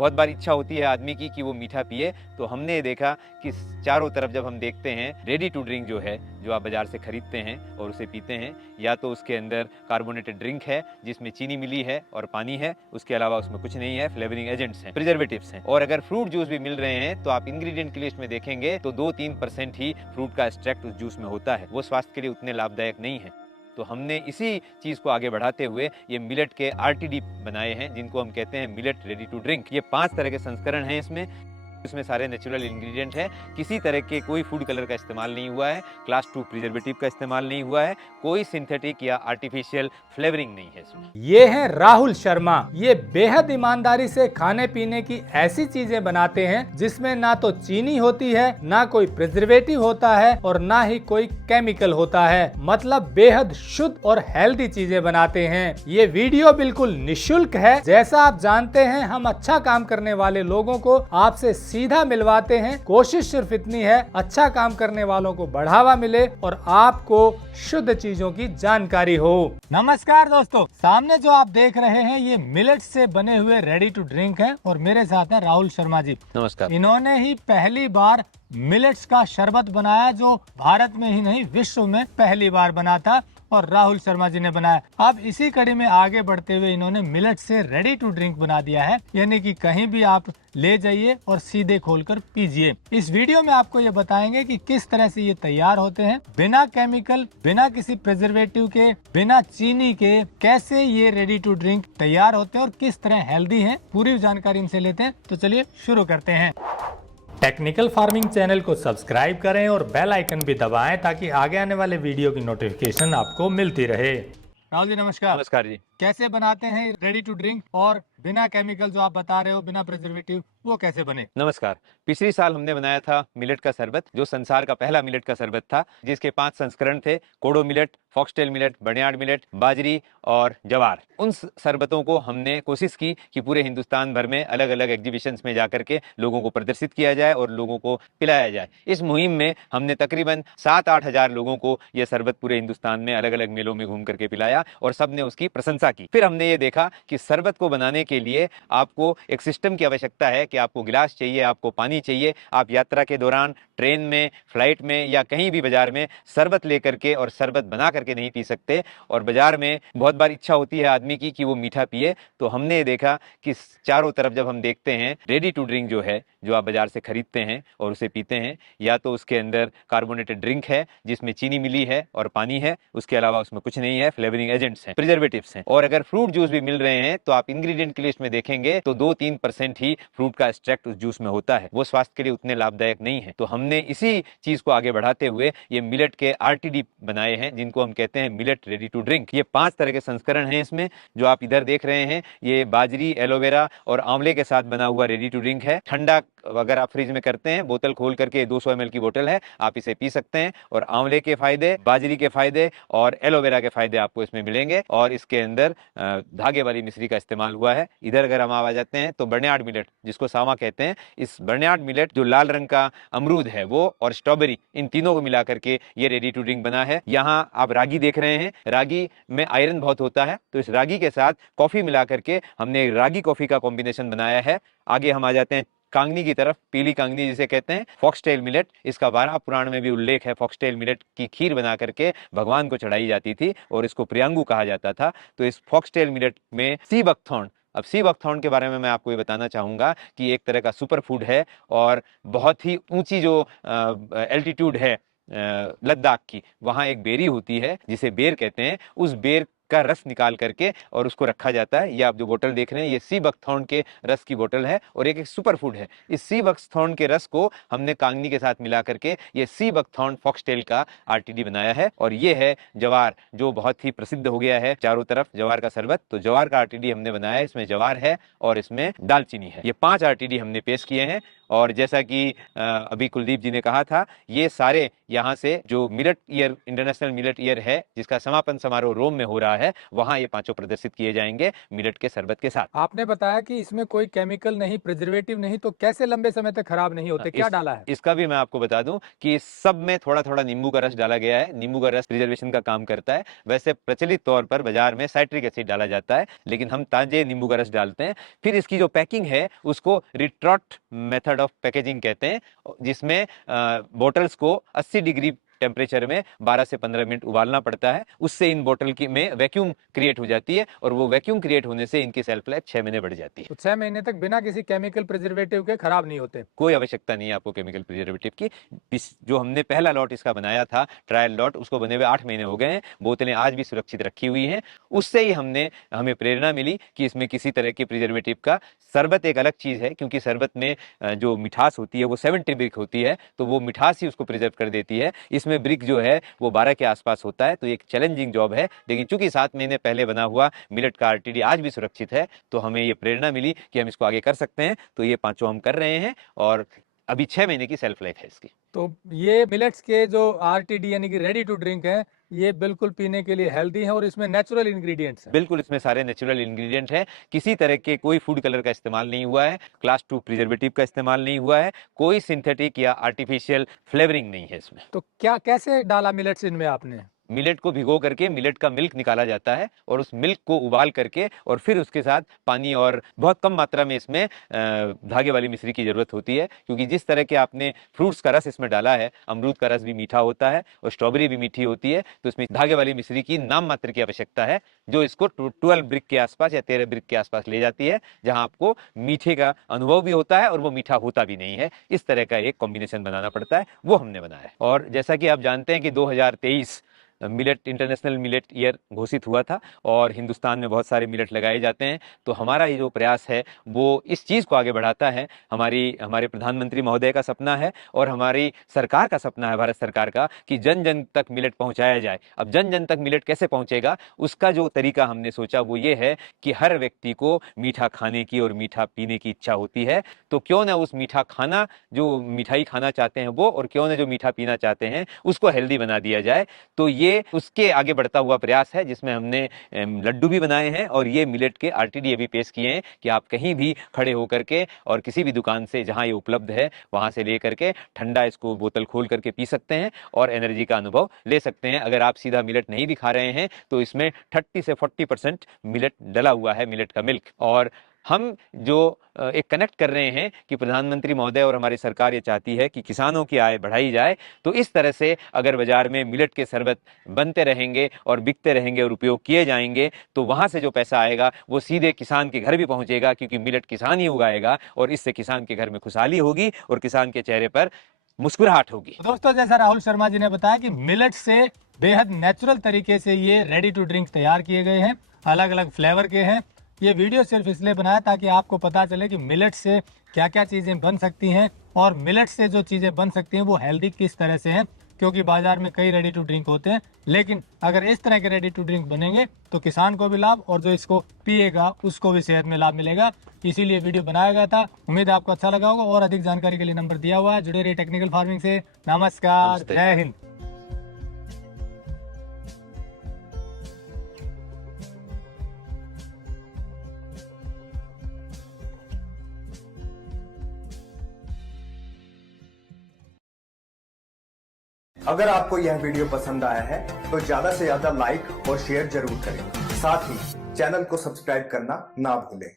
बहुत बार इच्छा होती है आदमी की कि वो मीठा पिए, तो हमने ये देखा कि चारों तरफ जब हम देखते हैं रेडी टू ड्रिंक जो है, जो आप बाजार से खरीदते हैं और उसे पीते हैं, या तो उसके अंदर कार्बोनेटेड ड्रिंक है जिसमें चीनी मिली है और पानी है, उसके अलावा उसमें कुछ नहीं है, फ्लेवरिंग एजेंट्स हैं, प्रिजर्वेटिव्स हैं। और अगर फ्रूट जूस भी मिल रहे हैं तो आप इंग्रेडिएंट की लिस्ट में देखेंगे तो 2-3% ही फ्रूट का एक्सट्रैक्ट उस जूस में होता है, वो स्वास्थ्य के लिए उतने लाभदायक नहीं है। तो हमने इसी चीज को आगे बढ़ाते हुए ये मिलेट के आरटीडी बनाए हैं, जिनको हम कहते हैं मिलेट रेडी टू ड्रिंक। ये 5 तरह के संस्करण हैं इसमें सारे नेचुरल इंग्रेडिएंट हैं, किसी तरह के कोई फूड कलर का इस्तेमाल नहीं हुआ है, क्लास 2 प्रिजर्वेटिव का इस्तेमाल नहीं हुआ है, कोई सिंथेटिक या आर्टिफिशियल फ्लेवरिंग नहीं है इसमें। ये हैं राहुल शर्मा। ये बेहद ईमानदारी से खाने पीने की ऐसी चीजें बनाते हैं जिसमें ना तो चीनी होती है, ना कोई प्रिजर्वेटिव होता है और ना ही कोई केमिकल होता है। मतलब बेहद शुद्ध और हेल्दी चीजें बनाते हैं। ये वीडियो बिल्कुल निशुल्क है। जैसा आप जानते हैं, हम अच्छा काम करने वाले लोगों को आपसे सीधा मिलवाते हैं। कोशिश सिर्फ इतनी है, अच्छा काम करने वालों को बढ़ावा मिले और आपको शुद्ध चीजों की जानकारी हो। नमस्कार दोस्तों, सामने जो आप देख रहे हैं ये मिलेट से बने हुए रेडी टू ड्रिंक है और मेरे साथ है राहुल शर्मा जी। नमस्कार। इन्होंने ही पहली बार मिलेट्स का शरबत बनाया, जो भारत में ही नहीं विश्व में पहली बार बना था और राहुल शर्मा जी ने बनाया। अब इसी कड़ी में आगे बढ़ते हुए इन्होंने मिलेट से रेडी टू ड्रिंक बना दिया है, यानी कि कहीं भी आप ले जाइए और सीधे खोलकर पीजिए। इस वीडियो में आपको ये बताएंगे कि किस तरह से ये तैयार होते हैं, बिना केमिकल, बिना किसी प्रिजर्वेटिव के, बिना चीनी के, कैसे ये रेडी टू ड्रिंक तैयार होते हैं और किस तरह हेल्दी हैं। पूरी जानकारी इनसे लेते हैं। तो चलिए शुरू करते हैं। टेक्निकल फार्मिंग चैनल को सब्सक्राइब करें और बेल आइकन भी दबाएं ताकि आगे आने वाले वीडियो की नोटिफिकेशन आपको मिलती रहे। राहुल जी नमस्कार। नमस्कार जी। कैसे बनाते हैं रेडी टू ड्रिंक और बिना केमिकल जो आप बता रहे हो, बिना प्रिजर्वेटिव, वो कैसे बने? नमस्कार। पिछली साल हमने बनाया था मिलेट का शरबत, जो संसार का पहला मिलेट का शरबत था, जिसके 5 संस्करण थे: kodo millet, foxtail millet, barnyard millet, बाजरी और जवार। उन शरबतों को हमने कोशिश की कि पूरे हिंदुस्तान भर में अलग अलग एग्जीबिशंस में जाकर के लोगों को प्रदर्शित किया जाए और लोगों को पिलाया जाए। इस मुहिम में हमने तकरीबन 7-8 हजार लोगों को यह शरबत पूरे हिंदुस्तान में अलग अलग मेलों में घूम करके पिलाया और सबने उसकी प्रशंसा की। फिर हमने ये देखा कि शरबत को बनाने के लिए आपको एक सिस्टम की आवश्यकता है कि आपको गिलास चाहिए, आपको पानी चाहिए। आप यात्रा के दौरान ट्रेन में, फ्लाइट में या कहीं भी बाजार में शरबत लेकर के और शरबत बना करके नहीं पी सकते। और बाजार में बहुत बार इच्छा होती है आदमी की कि वो मीठा पिए, तो हमने ये देखा कि चारों तरफ जब हम देखते हैं रेडी टू ड्रिंक जो है, जो आप बाजार से खरीदते हैं और उसे पीते हैं, या तो उसके अंदर कार्बोनेटेड ड्रिंक है जिसमें चीनी मिली है और पानी है, उसके अलावा उसमें कुछ नहीं है, फ्लेवरिंग एजेंट्स हैं, प्रिजर्वेटिव्स हैं। और अगर फ्रूट जूस भी मिल रहे हैं तो आप इंग्रेडिएंट की लिस्ट में देखेंगे तो 2-3% ही फ्रूट का एक्सट्रैक्ट उस जूस में होता है, वो स्वास्थ्य के लिए उतने लाभदायक नहीं है। तो हमने इसी चीज को आगे बढ़ाते हुए ये मिलेट के आरटीडी बनाए हैं, जिनको हम कहते हैं मिलेट रेडी टू ड्रिंक। ये 5 तरह के संस्करण हैं इसमें, जो आप इधर देख रहे हैं। ये बाजरी, एलोवेरा और आंवले के साथ बना हुआ रेडी टू ड्रिंक है। ठंडा अगर आप फ्रिज में करते हैं, बोतल खोल करके 200 ml की बोतल है, आप इसे पी सकते हैं। और आंवले के फायदे, बाजरी के फायदे और एलोवेरा के फायदे आपको इसमें मिलेंगे। और इसके अंदर धागे वाली मिश्री का इस्तेमाल हुआ है। इधर अगर हम आ जाते हैं तो बर्नयार्ड मिलेट, जिसको सावा कहते हैं, इस बर्नयार्ड मिलेट जो लाल रंग का अमरूद है वो और स्ट्रॉबेरी, इन तीनों को मिला करके ये रेडी टू ड्रिंक बना है। यहाँ आप रागी देख रहे हैं, रागी में आयरन बहुत होता है, तो इस रागी के साथ कॉफी मिला करके हमने रागी कॉफी का कॉम्बिनेशन बनाया है। आगे हम आ जाते हैं कांगनी की तरफ, पीली कांगनी जिसे कहते हैं, फॉक्सटेल मिलेट। इसका वाराह पुराण में भी उल्लेख है। फॉक्सटेल मिलेट की खीर बना करके भगवान को चढ़ाई जाती थी और इसको प्रियांगु कहा जाता था। तो इस फॉक्सटेल मिलेट में सी बकथॉर्न, अब सी बकथॉर्न के बारे में मैं आपको ये बताना चाहूंगा कि एक तरह का सुपर फूड है और बहुत ही ऊंची जो एल्टीट्यूड है लद्दाख की, वहां एक बेरी होती है जिसे बेर कहते हैं। उस बेर का रस निकाल करके और उसको रखा जाता है। ये आप जो बोतल देख रहे हैं, ये सी बकथॉर्न के रस की बोतल है और एक सुपर फूड है। इस सी बकथॉर्न के रस को हमने कांगनी के साथ मिला करके ये सी बकथॉर्न फॉक्सटेल का आरटीडी बनाया है। और ये है जवार, जो बहुत ही प्रसिद्ध हो गया है चारों तरफ, जवार का शरबत। तो जवार का आरटीडी हमने बनाया है, इसमें जवार है और इसमें दालचीनी है। ये 5 आरटीडी हमने पेश किए हैं और जैसा कि अभी कुलदीप जी ने कहा था, ये सारे यहाँ से जो millet year, international millet year है जिसका समापन समारोह रोम में हो रहा है, वहाँ ये पांचों प्रदर्शित किए जाएंगे मिलेट के शरबत के साथ। आपने बताया कि इसमें कोई केमिकल नहीं, प्रिजर्वेटिव नहीं, तो कैसे लंबे समय तक खराब नहीं होते, क्या डाला है? इसका भी मैं आपको बता दूं कि इस सब में थोड़ा थोड़ा नींबू का रस डाला गया है। नींबू का रस प्रिजर्वेशन का काम करता है। वैसे प्रचलित तौर पर बाजार में साइट्रिक एसिड डाला जाता है, लेकिन हम ताजे नींबू का रस डालते हैं। फिर इसकी जो पैकिंग है उसको रिट्रॉट मेथड ऑफ पैकेजिंग कहते हैं, जिसमें बोटल्स को 80 डिग्री टेम्परेचर में 12 से 15 मिनट उबालना पड़ता है। उससे इन बोतल की में वैक्यूम क्रिएट हो जाती है, और वो वैक्यूम क्रिएट होने से इनकी सेल्फ लाइफ 6 महीने बढ़ जाती है। तो 6 महीने तक बिना किसी केमिकल प्रिजर्वेटिव के खराब नहीं होते? कोई आवश्यकता नहीं है आपको केमिकल प्रिजर्वेटिव की। जो हमने पहला लॉट इसका बनाया था, ट्रायल लॉट, उसको बने हुए 8 महीने हो गए हैं। बोतलें आज भी सुरक्षित रखी हुई हैं। उससे ही हमें प्रेरणा मिली कि इसमें किसी तरह के प्रिजर्वेटिव का, शरबत एक अलग चीज है, क्योंकि शरबत में जो मिठास होती है वो 70 ब्रिक होती है, तो वो मिठास ही उसको प्रिजर्व कर देती है। इसमें ब्रिक जो है वो 12 के आसपास होता है, तो एक चैलेंजिंग जॉब है। लेकिन चूंकि 7 महीने पहले बना हुआ मिलेट का आरटीडी आज भी सुरक्षित है, तो हमें ये प्रेरणा मिली कि हम इसको आगे कर सकते हैं। तो ये पांचों हम कर रहे हैं, और अभी 6 महीने की सेल्फ लाइफ है इसकी। तो ये मिलेट्स के जो आरटीडी यानी कि रेडी टू ड्रिंक है, ये बिल्कुल पीने के लिए हेल्दी है और इसमें नेचुरल इंग्रेडिएंट्स हैं। बिल्कुल, इसमें सारे नेचुरल इंग्रेडिएंट हैं। किसी तरह के कोई फूड कलर का इस्तेमाल नहीं हुआ है, क्लास 2 प्रिजर्वेटिव का इस्तेमाल नहीं हुआ है, कोई सिंथेटिक या आर्टिफिशियल फ्लेवरिंग नहीं है इसमें। तो क्या कैसे डाला मिलेट्स इनमें आपने? मिलेट को भिगो करके मिलेट का मिल्क निकाला जाता है, और उस मिल्क को उबाल करके, और फिर उसके साथ पानी और बहुत कम मात्रा में इसमें धागे वाली मिश्री की जरूरत होती है, क्योंकि जिस तरह के आपने फ्रूट्स का रस इसमें डाला है, अमरूद का रस भी मीठा होता है और स्ट्रॉबेरी भी मीठी होती है, तो इसमें धागे वाली मिश्री की नाम मात्र की आवश्यकता है, जो इसको 12 ब्रिक के आसपास या 13 ब्रिक के आसपास ले जाती है, जहां आपको मीठे का अनुभव भी होता है और वो मीठा होता भी नहीं है। इस तरह का एक कॉम्बिनेशन बनाना पड़ता है, वो हमने बनाया है। और जैसा कि आप जानते हैं कि 2023 मिलेट, इंटरनेशनल मिलेट ईयर घोषित हुआ था, और हिंदुस्तान में बहुत सारे मिलेट लगाए जाते हैं। तो हमारा ये जो प्रयास है वो इस चीज़ को आगे बढ़ाता है। हमारे प्रधानमंत्री महोदय का सपना है, और हमारी सरकार का सपना है, भारत सरकार का, कि जन जन तक मिलेट पहुंचाया जाए। अब जन जन तक मिलेट कैसे पहुंचेगा, उसका जो तरीका हमने सोचा वो ये है कि हर व्यक्ति को मीठा खाने की और मीठा पीने की इच्छा होती है, तो क्यों ना उस मीठा खाना, जो मिठाई खाना चाहते हैं वो, और क्यों ना जो मीठा पीना चाहते हैं उसको हेल्दी बना दिया जाए। तो ये उसके आगे बढ़ता हुआ प्रयास है, जिसमें हमने लड्डू भी बनाए हैं, और ये मिलेट के आरटीडी भी पेश किए हैं, कि आप कहीं भी खड़े होकर के और किसी भी दुकान से जहां ये उपलब्ध है वहां से लेकर के ठंडा इसको बोतल खोल करके पी सकते हैं, और एनर्जी का अनुभव ले सकते हैं। अगर आप सीधा मिलेट नहीं भी खा रहे हैं, तो इसमें 30 से 40% मिलेट डला हुआ है, मिलेट का मिल्क। और हम जो एक कनेक्ट कर रहे हैं कि प्रधानमंत्री महोदय और हमारी सरकार ये चाहती है कि किसानों की आय बढ़ाई जाए, तो इस तरह से अगर बाजार में मिलेट के शरबत बनते रहेंगे और बिकते रहेंगे और उपयोग किए जाएंगे, तो वहां से जो पैसा आएगा वो सीधे किसान के घर भी पहुंचेगा, क्योंकि मिलेट किसान ही उगाएगा, और इससे किसान के घर में खुशहाली होगी और किसान के चेहरे पर मुस्कुराहट होगी। दोस्तों, जैसा राहुल शर्मा जी ने बताया कि मिलेट से बेहद नेचुरल तरीके से ये रेडी टू ड्रिंक तैयार किए गए हैं, अलग अलग फ्लेवर के हैं। ये वीडियो सिर्फ इसलिए बनाया ताकि आपको पता चले कि मिलेट से क्या क्या चीज़ें बन सकती हैं, और मिलेट से जो चीज़ें बन सकती हैं वो हेल्दी किस तरह से हैं, क्योंकि बाजार में कई रेडी टू ड्रिंक होते हैं, लेकिन अगर इस तरह के रेडी टू ड्रिंक बनेंगे तो किसान को भी लाभ, और जो इसको पिएगा उसको भी सेहत में लाभ मिलेगा। इसीलिए वीडियो बनाया गया था। उम्मीद है आपको अच्छा लगा होगा, और अधिक जानकारी के लिए नंबर दिया हुआ है। जुड़े रहिए टेक्निकल फार्मिंग से। नमस्कार, जय हिंद। अगर आपको यह वीडियो पसंद आया है तो ज्यादा से ज्यादा लाइक और शेयर जरूर करें। साथ ही चैनल को सब्सक्राइब करना ना भूलें।